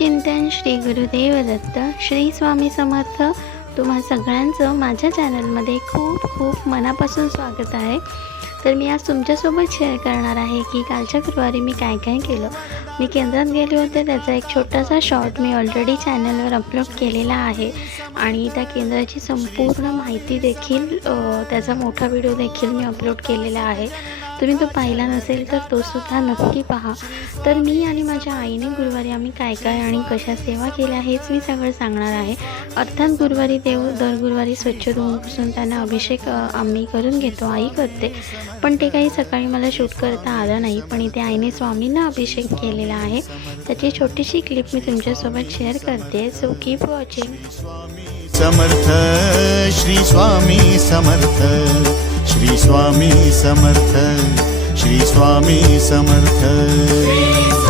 श्री गुरुदेव दत्त श्री स्वामी समर्थ. तुम्हा सगळ्यांचं माझ्या चॅनलमध्ये खूप खूप मनापासून स्वागत आहे. तर मी आज तुमच्यासोबत शेअर करणार आहे की कालच्या गुरुवारी मी काय काय केलं. मी केंद्रात गेले होते त्याचा एक छोटासा शॉर्ट मी ऑलरेडी चॅनलवर अपलोड केलेला आहे. आणि त्या केंद्राची संपूर्ण माहिती देखील त्याचा मोठा व्हिडिओ देखील मी अपलोड केलेला आहे. तुम्ही तो पाहिला नसेल तर तो सुद्धा नक्की पहा. तर मी आणि माझ्या आईने गुरुवारी आम्ही काय काय आणि कशा सेवा केल्या हेच मी सगळं सांगणार आहे. अर्थात गुरुवारी देव दर गुरुवारी स्वच्छ धुवून पुसून त्यांना अभिषेक आम्ही करून घेतो आई करते. पण ते काही सकाळी मला शूट करता आलं नाही. पण इथे आईने स्वामींना अभिषेक केलेला आहे. त्याची छोटीशी क्लिप मी तुमच्यासोबत शेअर करते. So keep watching Samarth Shri Swami Samarth Shri Swami Samarth Shri Swami Samarth.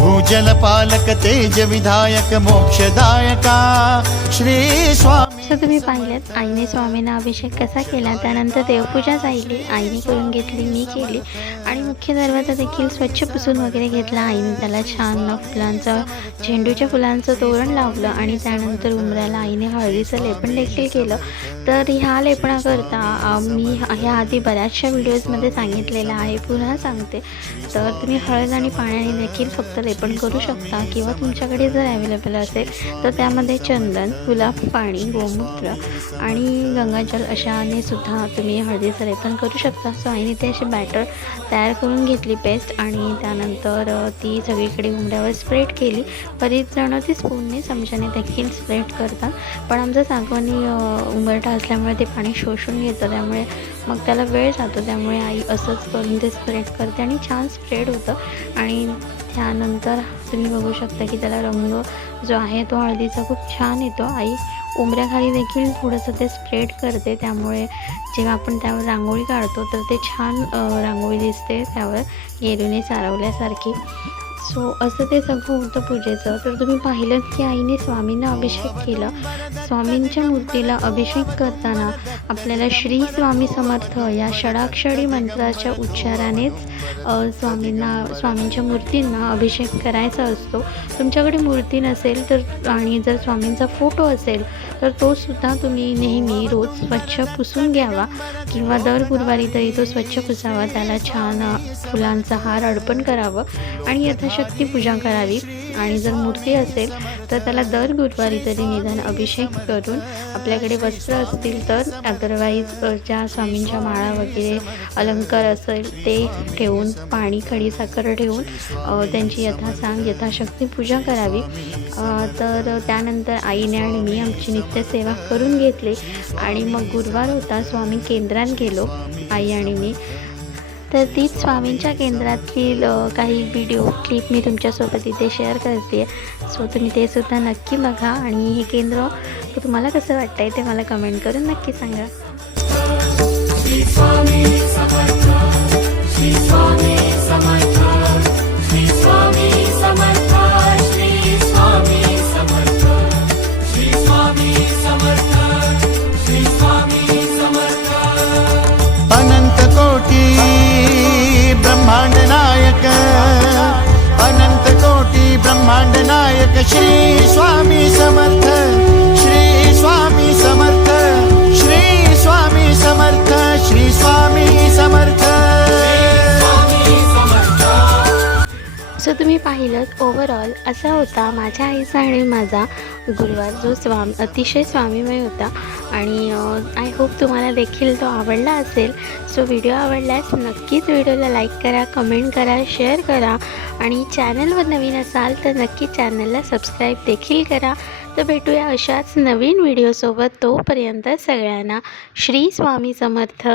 भूजल पालक तेज विधायक मोक्षदायका श्री स्वामी सो तुम्ही पाहिलेत? आईने स्वामींना अभिषेक कसा केला? त्यानंतर देवपूजा झाली. आईने करून घेतली मी केली. आणि मुख्य दरवाजा देखील स्वच्छ पुसून वगैरे घेतला. आईने त्याला छान फुलांचं झेंडूच्या फुलांचं तोरण लावलं आणि त्यानंतर उमऱ्याला आईने हळदीचं लेपण देखील केलं. तर ह्या लेपणाकरता मी ह्या आधी बऱ्याचशा व्हिडिओजमध्ये सांगितलेलं आहे. पुन्हा सांगते. तर तुम्ही हळद आणि पाण्याने देखील फक्त लेपन करू शकता किंवा तुमच्याकडे जर अवेलेबल असेल तर त्यामध्ये चंदन गुलाब पाणी गोमूत्र आणि गंगाजल अशाने सुद्धा तुम्ही हळदीचं लेपन करू शकता. सो आईने ते अशी बॅटर तयार करून घेतली पेस्ट आणि त्यानंतर ती सगळीकडे उमड्यावर स्प्रेड केली. बरीच जणं ती स्पूनने चमच्याने देखील स्प्रेड करतात. पण आमचं सागवानी अ, असल्यामुळे ते पाणी शोषून घेतं. त्यामुळे मग त्याला वेळ जातो. त्यामुळे आई असंच करून ते स्प्रेड करते आणि छान स्प्रेड होतं. आणि त्यानंतर तुम्ही बघू शकता की त्याला रंग जो आहे तो हळदीचा खूप छान येतो. आई उमऱ्याखाली देखील थोडंसं ते स्प्रेड करते. त्यामुळे जेव्हा आपण त्यावर रांगोळी काढतो तर ते छान रांगोळी दिसते त्यावर. गेरूने सारवल्यासारखी सो असं ते सगळं होतं पूजेचं. तर तुम्ही पाहिलं की आईने स्वामींना अभिषेक केला. स्वामींच्या मूर्तीला अभिषेक करताना आपल्याला श्री स्वामी समर्थ या षडाक्षरी मंत्राच्या उच्चारानेच स्वामींना स्वामींच्या मूर्तींना अभिषेक करायचा असतो. तुमच्याकडे मूर्ती नसेल तर आणि जर स्वामींचा फोटो असेल तर तो सुद्धा तुम्ही नेहमी रोज स्वच्छ पुसून घ्यावा. किंवा दर गुरुवारी तरी तो स्वच्छ पुसावा. त्याला छान फुलांचा हार अर्पण करावं. आणि शक्ती पूजा करावी. आणि जर मूर्ती असेल तर त्याला दर गुरुवारी तरी निदान अभिषेक करून आपल्याकडे वस्त्र असतील तर अदरवाईज ज्या स्वामींच्या माळा वगैरे अलंकार असेल ते ठेवून पाणी खडी साखर ठेवून त्यांची यथासांग यथाशक्ती पूजा करावी. तर त्यानंतर आईने आणि मी आमची नित्यसेवा करून घेतली. आणि मग गुरुवार होता स्वामी केंद्रात गेलो आई आणि मी. तर तीच स्वामींच्या केंद्रातील काही व्हिडिओ क्लिप मी तुमच्यासोबत इथे शेअर करते. सो तुम्ही ते सुद्धा नक्की बघा आणि हे केंद्र तुम्हाला कसं वाटतं आहे ते मला कमेंट करून नक्की सांगा. श्री स्वामी श्री स्वामी समर्थ पाहिलं ओव्हरऑल असा होता. माझ्या आईचा आणि माझा गुरुवार जो स्वाम अतिशय स्वामीमय होता. आणि आय होप तुम्हाला देखील तो आवडला असेल. सो व्हिडिओ आवडल्यास नक्कीच व्हिडिओला लाईक करा कमेंट करा शेअर करा. आणि चॅनलवर नवीन असाल तर नक्की चॅनलला सबस्क्राईब देखील करा. तर भेटूया अशाच नवीन व्हिडिओसोबत तोपर्यंत सगळ्यांना श्री स्वामी समर्थ.